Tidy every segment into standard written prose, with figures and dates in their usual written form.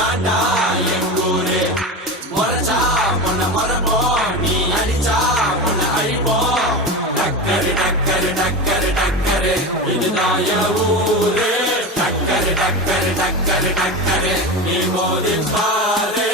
இதுதாண்டா எங்கூரு முறைச்சா உன்னை மரபோம் நீ அடிச்சா உன்னை அழிப்போம் டக்கரு டக்கரு டக்கரு டக்கரு இதுதான் என் ஊரு டக்கரு டக்கரு டக்கரு டக்கரு நீ மோதி பாரு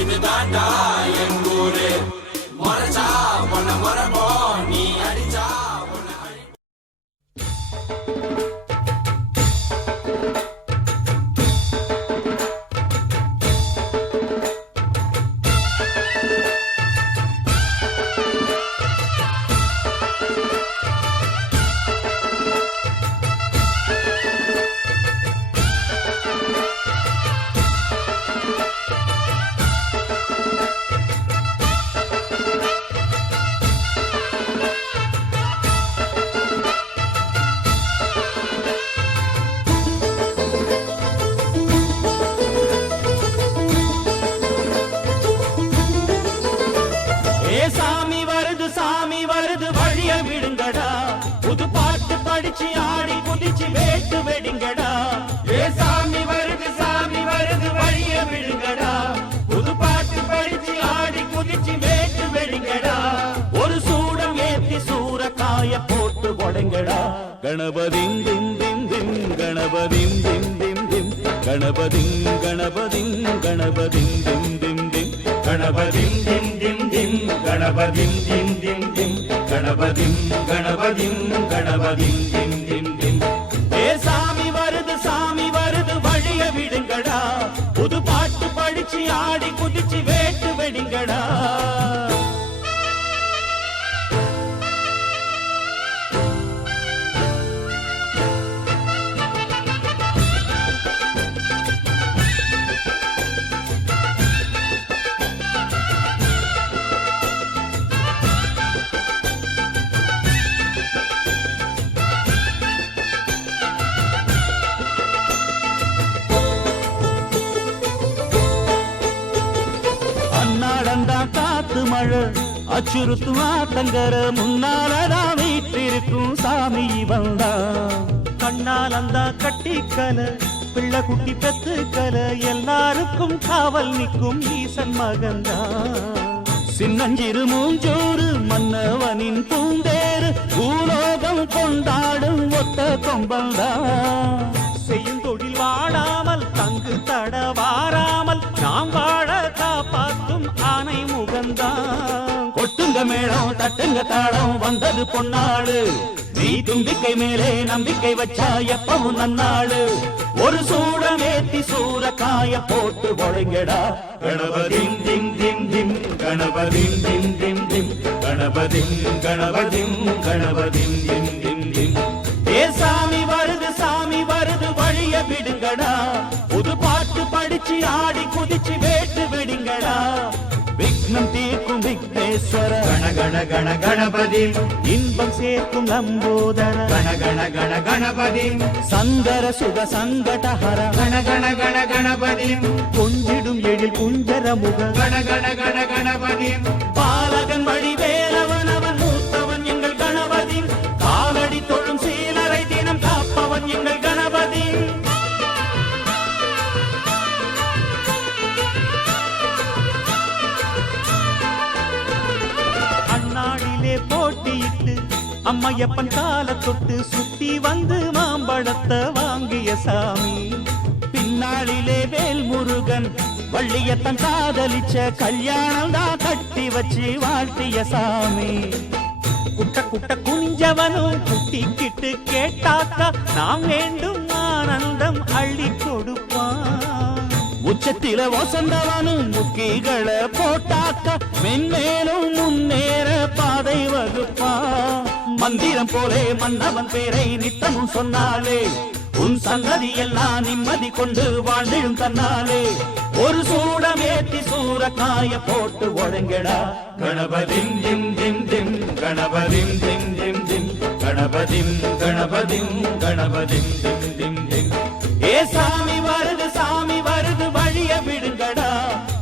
இதுதாண்டா எங்கூரு முறைச்சா உன்னை மரபோம் நீ அடிச்சா உன்னை சாமி வருது வழிய விடுங்கடா புது பாட்டு படிச்சு ஆடி குதிச்சு வேட்டு வெடிங்கடா ஏ சாமி வருது வழிய விடுங்கடா புது பாட்டு படிச்சு ஆடி குதிச்சு வேட்டு வெடிங்கடா ஒரு சூடம் ஏத்தி சூரக்காய போட்டு உடைங்கடா கணபதிம் திம் திம் திம் கணபதிம் திம் திம் திம் கணபதிம் கணபதிம் கணபதிம் திம் திம் திம் கணபதிம் திம் திம் திம் கணபதிம் திம் திம் திம் கணபதிம் கணபதிம் கணபதிம் திம் திம் திம் ஏ சாமி வருது வழிய விடுங்கடா புது பாட்டு படிச்சு ஆடி குதிச்சு வேட்டு வெடிங்கடா காத்து மழை அச்சுறுத்தும் ஆத்தங்கர முன்னாலதான் வீட்டிருக்கும் சாமி வந்தா கண்ணால் அந்த கட்டிக்கல பிள்ளை குட்டி பெத்துக்கல எல்லாருக்கும் காவல் நிற்கும் ஈசன் மகந்தா சின்னஞ்சிறு மூஞ்சோறு மன்னவனின் பூந்தேறு பூலோகம் கொண்டாடும் ஒத்த கொம்பந்தா செய்யும் தொழில் வாடாமல் தங்கு தட வாராமல் நாம் வாழ காப்பாற்றும் ஆனை முகந்தான் கொட்டுங்க மேளம் தட்டுங்க தாளம் வந்தது பொன்னாடு நீ தும்பிக்கை மேலே நம்பிக்கை வச்சா எப்பவும் நன்னாடு ஒரு சூடமேத்தி சூரக்காய போட்டு ஒழுங்கடா கணபதிம் திம் திம் திம் கணபதிம் திம் திம் திம் கணபதிம் கணபதிம் கணபதிம் திம் திம் திம் ஏ சாமி வருது வழிய விடுங்கடா புது பாட்டு படிச்சு ஆடி குதிச்சு வேட்டு விடுங்கடா விக்ன விக்னம் தீர்க்கும் விக்னேஸ்வர கண கண கண கணபதி இன்பம் சேர்க்கும் லம்போதர கண கண கண கணபதி சங்கர சுக சங்கடஹர கண கண கண கணபதி கொஞ்சிடும் எழில் குஞ்சர முக கண கண கண கணபதி பாலகன் வடிவேலவன் அவன் மூத்தவன் எங்கள் கணபதி காலடி தொழும் சீலரை தினம் காப்பவன் எங்கள் கணபதி அண்ணாடிலே போட்டியிட்டு அம்மையப்பன் கால தொட்டு சுத்தி வந்து மாம்பழத்தை வாங்கிய சாமி பின்னாளிலே வேல் முருகன் வள்ளியத்தன் காதலிச்ச கல்யாணம் தான் கட்டி வச்சு வாழ்த்திய சாமி குட்ட குட்ட குனிஞ்சவனும் குட்டிக்கிட்டு கேட்டாக்கா நாம் வேண்டும் ஆனந்தம் அள்ளி கொடுப்பான் உச்சத்தில வசந்தவனும் முக்கிகளை போட்டாக்கா மென்மேலும் முன்னேற பாதை வகுப்பான் மந்திரம் போலே மன்னவன் பேரை நித்தமும் சொன்னாலே உன் சங்கதி எல்லாம் நிம்மதி கொண்டு வாழ்ந்திடும் தன்னாலே ஒரு சூடம் ஏத்தி சூரக்காய போட்டு ஒழுங்கடா கணபதிம் திம் திம் திம் கணபதிம் திம் திம் திம் கணபதிம் கணபதிம் கணபதிம் திம் திம் திம் ஏ சாமி வருது வழிய விடுங்கடா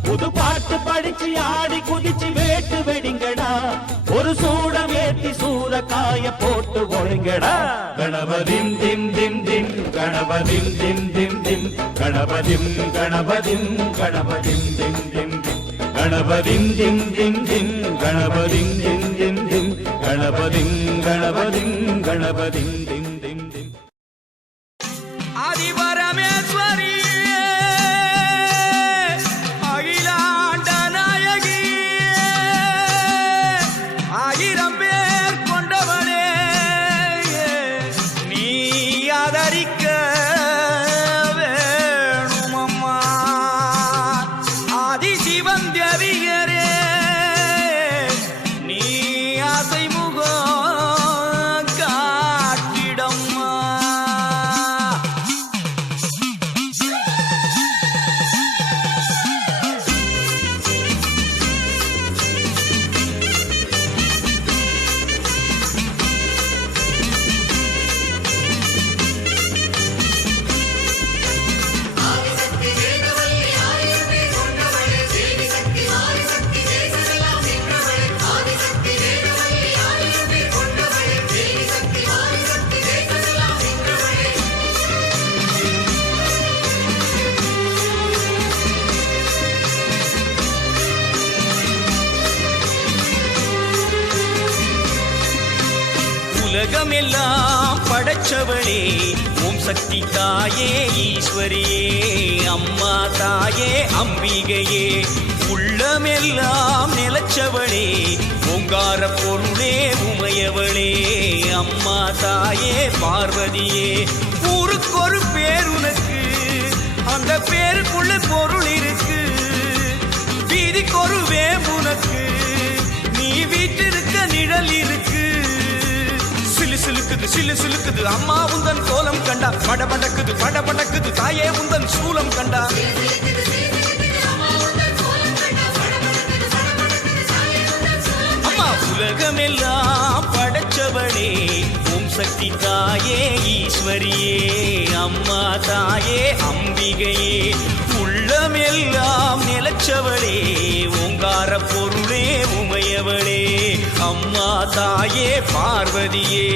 புது பாட்டு படிச்சு ஆடி குதிச்சு வேட்டு வெடிங்கடா ஒரு சூடம் ஏத்தி சூரக்காய போட்டு ஒழுங்கடா கணபதிம் திம் திம் திம் கணபதிம் திம் திம் திம் கணபதிம் கணபதிம் கணபதிம் திம் திம் திம் கணபதிம் திம் திம் திம் கணபதிம் திம் திம் திம் கணபதிம் கணபதிம் கணபதிம் திம் திம் திம் ஆதிபரமேஸ்வரி அகிலாண்ட நாயகி ஆயிரம் பேர் கொண்டவளே நீ ஆதரிக்க வேணுமம்மா ஆதிசிவன் தேவியரே நீ ஆசை முகம் காட்டிடம்மா உலகமெல்லாம் படைச்சவளே ஓம் சக்தி தாயே ஈஸ்வரியே அம்மா தாயே அம்பிகையே உள்ளமெல்லாம் நிலச்சவளே ஓங்கார பொருளே உமையவளே அம்மா தாயே பார்வதியே ஊருக்கொரு பேர் உனக்கு அந்த பேருக்குள்ள பொருள் இருக்கு வீதிக்கொரு வேம்புனக்கு நீ வீட்டிருக்க நிழல் இருக்கு சிலு சிலுக்குது அம்மா உந்தன் கோலம் கண்டா படபடக்குது தாயே உந்தன் சூலம் கண்டா அம்மா உலகமெல்லாம் படைச்சவளே ஓம் சக்தி தாயே ஈஸ்வரியே அம்மா தாயே அம்பிகையே உள்ளமெல்லாம் நிலச்சவளே ஓங்கார பொருளே உமையவளே அம்மா தாயே பார்வதியே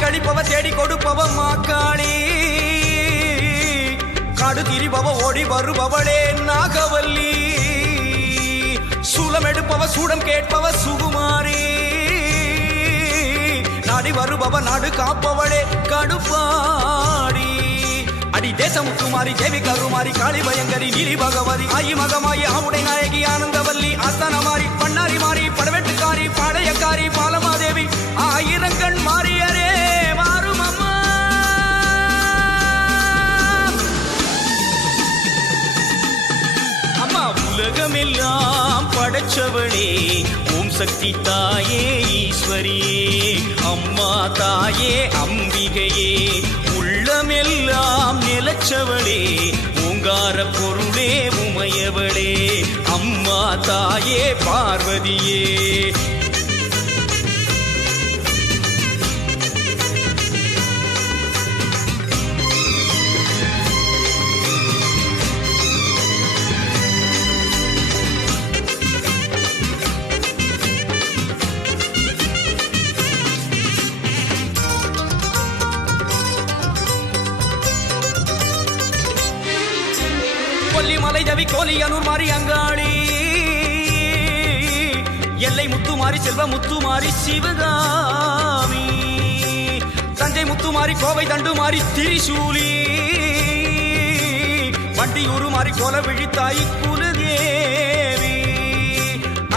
கழிப்பவ தேடி கொடுப்பவ மாக்காளி காடு திரிபவ ஓடி வருபவளே நாகவல்லி சூலம் எடுப்பவ சூடம் கேட்பவ சுகுமாரி நாடி வருபவ நாடு காப்பவளே கடுப்பாடி அடி தேசமுத்துமாரி தேவி கருமாரி காளி பயங்கரி நீலி பகவதி ஆயி மகமாயி ஆவுடை நாயகி ஆனந்தவல்லி ஆஸ்தானமாரி பண்ணாரி மாறி படவெட்டுக்காரி பாளையக்காரி பாலமாதேவி ஆயிரங்கண் மாறியரே உலகமெல்லாம் படைச்சவளே ஓம் சக்தி தாயே ஈஸ்வரியே அம்மா தாயே அம்பிகையே உள்ளமெல்லாம் நிலச்சவளே ஓங்கார பொருளே உமையவளே அம்மா தாயே பார்வதியே கொல்லிமலை தவி கோலியனூர் மாறி அங்காளி எல்லை முத்துமாரி செல்வ முத்துமாரி சிவகாமி தஞ்சை முத்துமாரி கோவை தண்டுமாரி திரிசூலி வண்டியூரு மாறி கோல விழித்தாய் குலதேவி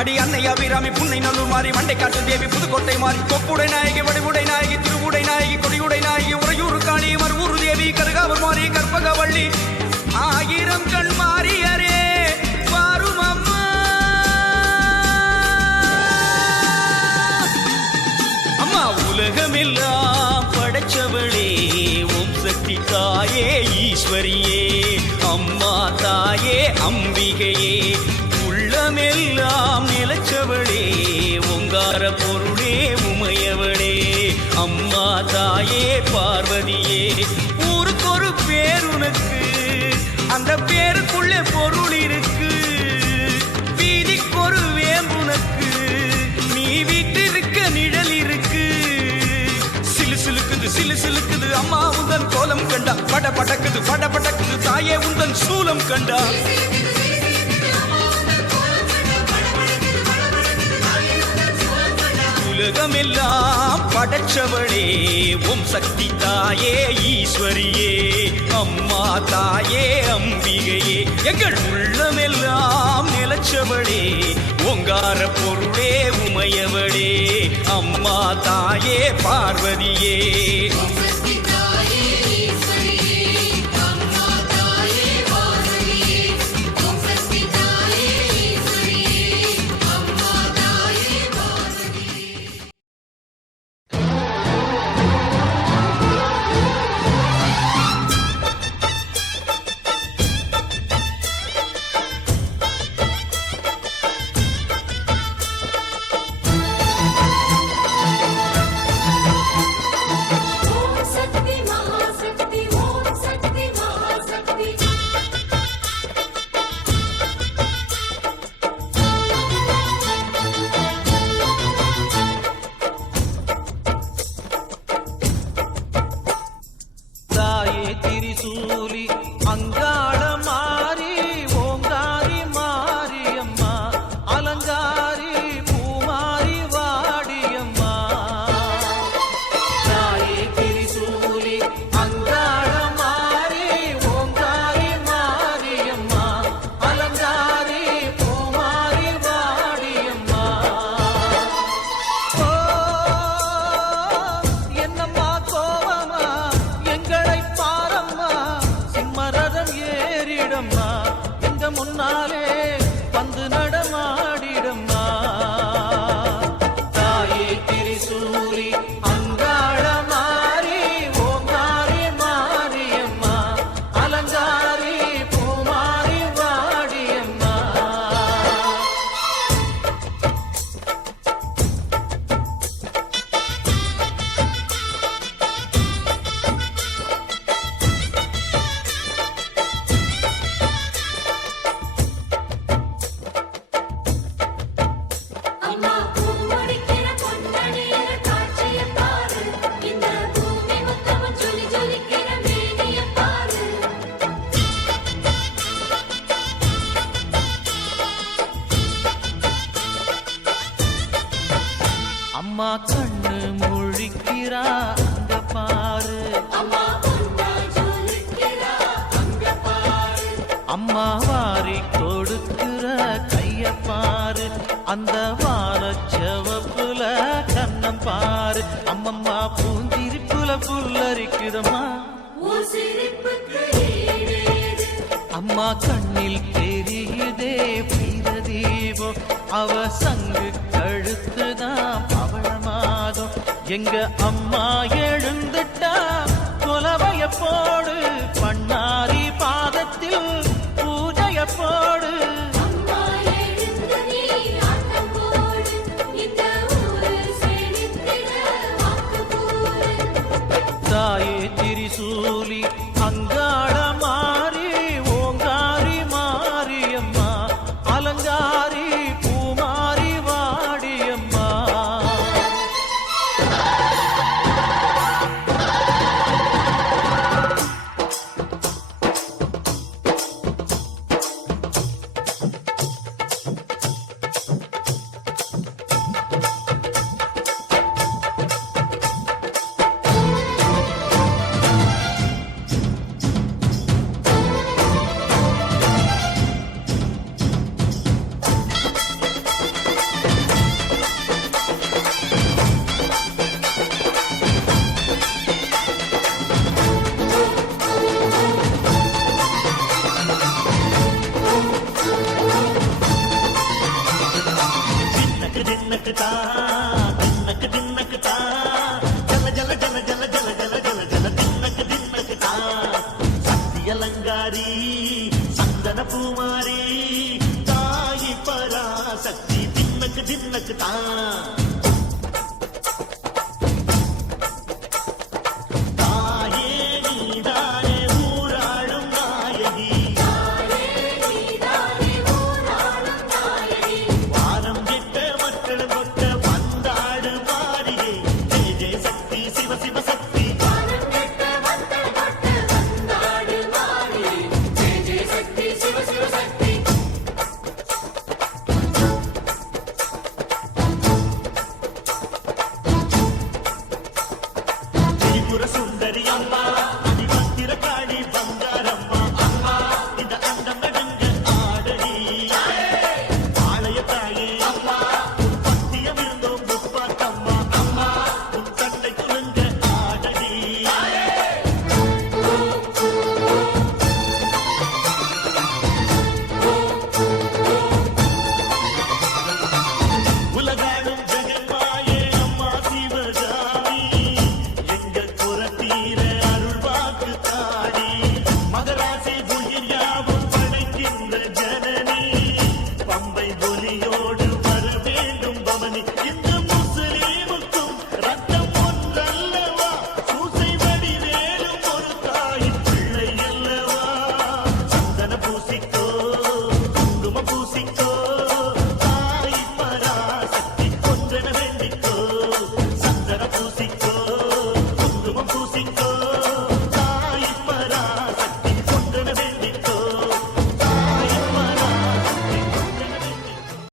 அடி அன்னை அபிராமி புன்னை நல்லூர் மாறி மண்டை காட்டு தேவி புதுக்கோட்டை மாறி கொப்புடை நாயகி வடிவுடை நாயகி திருவுடை நாயகி கொடியுடை நாயகி உறையூர் காளி மறுவூர் தேவி கருகாவூர் மாறி கற்பகவள்ளி ஆயிரம் கண் மாறியரே வாரும் அம்மா அம்மா உலகமெல்லாம் படைச்சவளே ஓம் சக்தி தாயே ஈஸ்வரியே அம்மா தாயே அம்பிகையே உள்ளமெல்லாம் நிலச்சவளே ஓங்கார பொருளே உமையவளே அம்மா தாயே பார்வதியே ஊருக்கொரு பேருனக்கு அந்த பேருக்குள்ளே பொருள் இருக்கு வீதிக்கொரு வேம்புனக்கு நீ வீட்டிருக்க நிழல் இருக்கு சிலு சிலுக்குது அம்மா உந்தன் கோலம் கண்டா பட படக்குது தாயே உந்தன் சூலம் கண்டா உலகமெல்லாம் படைச்சவளே ஓம் சக்தி தாயே ஈஸ்வரியே அம்மா தாயே அம்பிகையே எங்கள் உள்ளமெல்லாம் நிலச்சவளே ஓங்கார பொருளே உமையவளே அம்மா தாயே பார்வதியே அம்மா கண்ணு முழிக்கிறா அங்க பாரு, அம்மா வாரி கொடுக்கிற கைய பாரு, அந்த வானச்சவப்புல கண்ணம் பாரு, அம்மம்மா பூந்திரிப்புல புல்லரிக்குதம்மா, அம்மா கண்ணில் தெரியுதே அவ சங்கு கழுத்துதான் பவளமாகும். எங்க அம்மா எழுந்துட்டா கொலவைய போடு, பண்ணாரி பாதத்தில் பூஜைய போடு. தாயே திரிசூலி அங்காள மாறி ஓங்காரி மாரியம்மா, அலங்காரி பூமாரி வாடியம்மா. அலங்காரி சந்தன பூமாரி தாயி பராசக்தி தின்னக்கு தின்னக்கு தான்.